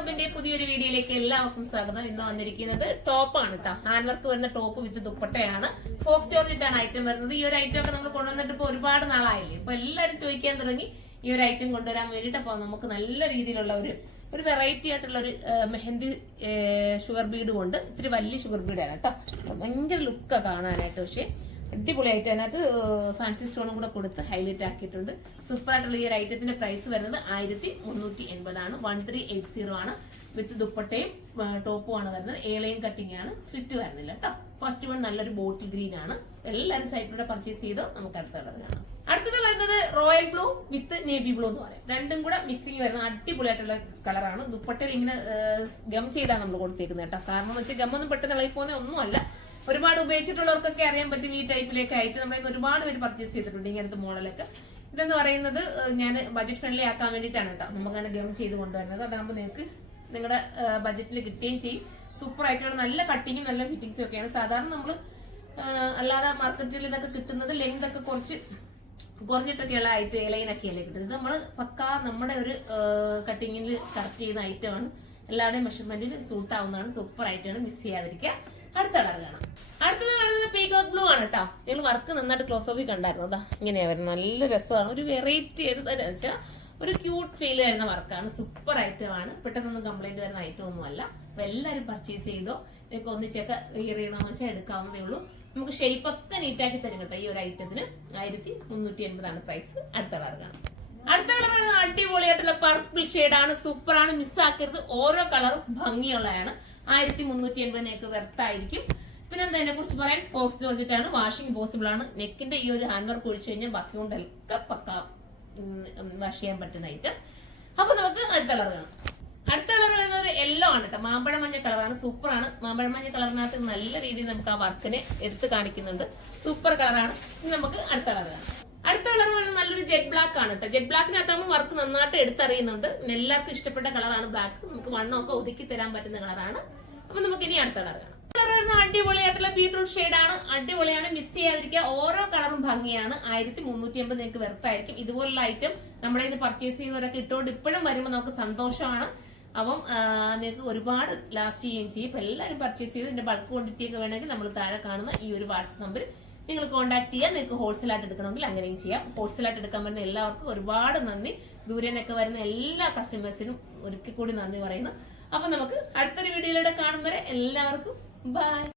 ഹബിന്റെ പുതിയൊരു വീഡിയോയിലേക്ക് എല്ലാവർക്കും സ്വാഗതം. ഇന്ന് വന്നിരിക്കുന്നത് ടോപ്പാണ് കേട്ടോ. ഹാൻഡ് വർക്ക് വരുന്ന ടോപ്പ് വിത്ത് ദുപ്പട്ടയാണ്. ഫോക്സ് ജോർജറ്റാണ് ഐറ്റം വരുന്നത്. ഈ ഒരു ഐറ്റം ഒക്കെ നമ്മൾ കൊണ്ടുവന്നിട്ട് ഇപ്പൊ ഒരുപാട് നാളായില്ലേ. ഇപ്പൊ എല്ലാവരും ചോദിക്കാൻ തുടങ്ങി ഈ ഒരു ഐറ്റം കൊണ്ടുവരാൻ വേണ്ടിട്ട്. അപ്പൊ നമുക്ക് നല്ല രീതിയിലുള്ള ഒരു വെറൈറ്റി ആയിട്ടുള്ള ഒരു മെഹന്തി ഷുഗർ ബീഡ് കൊണ്ട് ഇത്തിരി വലിയ ഷുഗർ ബീഡാണ് കേട്ടോ. ഭയങ്കര ലുക്കാണ് കാണാനായിട്ട്. പക്ഷെ അടിപൊളിയായിട്ട് അതിനകത്ത് ഫാൻസി സ്റ്റോണും കൂടെ കൊടുത്ത് ഹൈലൈറ്റ് ആക്കിയിട്ടുണ്ട്. സൂപ്പർ ആയിട്ടുള്ള ഈ ഒരു ഐറ്റത്തിന്റെ പ്രൈസ് വരുന്നത് 1380 ആണ്. 1380 ആണ്. വിത്ത് ദുപ്പട്ടയും ടോപ്പും ആണ് വരുന്നത്. ഏളയും കട്ടിങ് ആണ്. സ്ലിറ്റ് വരുന്നില്ല കേട്ടോ. ഫസ്റ്റ് വൺ നല്ലൊരു ബോട്ടിൽ ഗ്രീൻ ആണ്. എല്ലാവരും സൈറ്റിലൂടെ പർച്ചേസ് ചെയ്തോ. നമുക്ക് അടുത്ത കളർ കാണാം. അടുത്തത് വരുന്നത് റോയൽ ബ്ലൂ വിത്ത് നേവി ബ്ലൂ എന്ന് പറയാം. രണ്ടും കൂടെ മിക്സിങ് വരുന്ന അടിപൊളിയായിട്ടുള്ള കളറാണ്. ദുപ്പട്ടയിൽ ഇങ്ങനെ ഗം ചെയ്താണ് നമ്മൾ കൊടുത്തേക്കുന്നത് കേട്ടോ. കാരണം എന്ന് വെച്ചാൽ ഗമ്മൊന്നും പെട്ടെന്ന് ഇളകി പോകുന്ന ഒന്നുമല്ല. ഒരുപാട് ഉപയോഗിച്ചിട്ടുള്ളവർക്കൊക്കെ അറിയാൻ പറ്റും. ഈ ടൈപ്പിലേക്ക് ആയിട്ട് നമ്മൾ ഒരുപാട് പേര് പർച്ചേസ് ചെയ്തിട്ടുണ്ട് ഇങ്ങനത്തെ മോഡലൊക്കെ. ഇതെന്ന് പറയുന്നത് ഞാൻ ബഡ്ജറ്റ് ഫ്രണ്ട്ലി ആക്കാൻ വേണ്ടിയിട്ടാണ് കേട്ടോ നമുക്കങ്ങനെ ഗം ചെയ്ത് കൊണ്ടുവരുന്നത്. അതാകുമ്പോൾ നിങ്ങൾക്ക് നിങ്ങളുടെ ബഡ്ജറ്റിൽ കിട്ടുകയും ചെയ്യും. സൂപ്പർ ആയിട്ടുള്ള നല്ല കട്ടിങ്ങും നല്ല ഫിറ്റിങ്സും ഒക്കെയാണ്. സാധാരണ നമ്മൾ അല്ലാതെ മാർക്കറ്റിൽ ഇതൊക്കെ കിട്ടുന്നത് ലെങ്ത് ഒക്കെ കുറഞ്ഞിട്ടൊക്കെയുള്ള ഐറ്റം ഇലയിനൊക്കെയല്ലേ കിട്ടുന്നത്. ഇത് നമ്മൾ പക്കാ നമ്മുടെ ഒരു കട്ടിങ്ങിൽ കറക്റ്റ് ചെയ്യുന്ന ഐറ്റമാണ്. എല്ലാവരുടെയും മെഷർമെന്റിൽ സൂട്ട് ആവുന്നതാണ്. സൂപ്പർ ആയിട്ടാണ്. മിസ് ചെയ്യാതിരിക്കുക. അടുത്ത കളർ കാണാം. അടുത്തത് വരുന്നത് പീകോക്ക് ബ്ലൂ ആണ് കേട്ടോ. നിങ്ങൾ വർക്ക് നന്നായിട്ട് ക്ലോസ് ഓഫിൽ കണ്ടായിരുന്നു. അതാ ഇങ്ങനെയാ വരുന്നത്. നല്ല രസമാണ്. ഒരു വെറൈറ്റി വെച്ചാൽ ഒരു ക്യൂട്ട് ഫീൽ വരുന്ന വർക്കാണ്. സൂപ്പർ ഐറ്റം ആണ്. പെട്ടെന്നൊന്നും കംപ്ലൈന്റ് വരുന്ന ഐറ്റം ഒന്നും അല്ല. അപ്പൊ എല്ലാവരും പർച്ചേസ് ചെയ്തോ. നിങ്ങൾക്ക് ഒന്നിച്ചൊക്കെ ചെയ്യണമെന്ന് വെച്ചാൽ എടുക്കാവുന്നതേ ഉള്ളൂ. നമുക്ക് ഷേപ്പ് ഒക്കെ നീറ്റാക്കി തരും കേട്ടോ. ഈ ഒരു ഐറ്റത്തിന് 1380 ആണ് പ്രൈസ്. അടുത്ത കളർ കാണാം. അടുത്ത കളർ അടിപൊളിയായിട്ടുള്ള പർപ്പിൾ ഷെയ്ഡാണ്. സൂപ്പറാണ്. മിസ്സാക്കരുത്. ഓരോ കളറും ഭംഗിയുള്ളതാണ്. 1380 വെർത്തായിരിക്കും. പിന്നെ എന്താ ഇതിനെ കുറിച്ച് പറയാൻ, ഫോക്സ് ജോർജറ്റ് ആണ്. വാഷിംഗ് പോസിബിൾ ആണ്. നെക്കിന്റെ ഈ ഒരു ഹാൻഡ് വർക്ക് ഒഴിച്ചു കഴിഞ്ഞാൽ ബാക്കി കൊണ്ടൊക്കെ പക്ക വാഷ് ചെയ്യാൻ പറ്റുന്ന ഐറ്റം. അപ്പൊ നമുക്ക് അടുത്ത കളർ കാണാം. അടുത്ത കളർ വരുന്ന ഒരു യെല്ലോ ആണ് കേട്ടോ. മാമ്പഴ മഞ്ഞ കളറാണ്. സൂപ്പറാണ്. മാമ്പഴ മഞ്ഞ കളറിനകത്ത് നല്ല രീതിയിൽ നമുക്ക് ആ വർക്കിനെ എടുത്ത് കാണിക്കുന്നുണ്ട്. സൂപ്പർ കളറാണ്. ഇനി നമുക്ക് അടുത്ത കളർ കാണാം. അടുത്ത കളർ വരുന്നത് നല്ലൊരു ജെറ്റ് ബ്ലാക്ക് ആണ് കേട്ടോ. ജെറ്റ് ബ്ലാക്കിനകത്താകുമ്പോൾ വർക്ക് നന്നായിട്ട് എടുത്തറിയുന്നുണ്ട്. എല്ലാവർക്കും ഇഷ്ടപ്പെട്ട കളറാണ് ബ്ലാക്ക്. നമുക്ക് വണ്ണമൊക്കെ ഒതുക്കി തരാൻ പറ്റുന്ന കളറാണ്. അപ്പൊ നമുക്ക് ഇനി അടുത്ത കളർ കാണാം. കളർ വരുന്ന അടിപൊളിയായിട്ടുള്ള ബീട്രൂട്ട് ഷെയ്ഡാണ്. അടിപൊളിയാണ്. മിസ് ചെയ്യാതിരിക്കുക. ഓരോ കളറും ഭംഗിയാണ്. 1380 നിങ്ങൾക്ക് വെർത്തായിരിക്കും. ഇതുപോലുള്ള ഐറ്റം നമ്മുടെ ഇത് പർച്ചേസ് ചെയ്യുന്നവരൊക്കെ ഇട്ടുകൊണ്ട് ഇപ്പോഴും വരുമ്പോൾ നമുക്ക് സന്തോഷമാണ്. അപ്പം നിങ്ങൾക്ക് ഒരുപാട് ലാസ്റ്റ് ചെയ്യുകയും ചെയ്യും. ഇപ്പൊ എല്ലാവരും പർച്ചേസ് ചെയ്ത് ഇതിന്റെ ബൾക്ക് ക്വാണ്ടിറ്റി ഒക്കെ വേണമെങ്കിൽ നമ്മൾ താഴെ കാണുന്ന ഈ ഒരു വാട്സ്ആപ്പ് നമ്പർ നിങ്ങൾ കോൺടാക്ട് ചെയ്യുക. നിങ്ങൾക്ക് ഹോൾസെയിലായിട്ട് എടുക്കണമെങ്കിൽ അങ്ങനെയും ചെയ്യാം. ഹോൾസെയിലായിട്ട് എടുക്കാൻ പറ്റുന്ന എല്ലാവർക്കും ഒരുപാട് നന്ദി. ദൂരേനൊക്കെ വരുന്ന എല്ലാ കസ്റ്റമേഴ്സിനും ഒരിക്കൽ കൂടി നന്ദി പറയുന്നു. അപ്പൊ നമുക്ക് അടുത്തൊരു വീഡിയോയിലൂടെ കാണും വരെ എല്ലാവർക്കും ബൈ.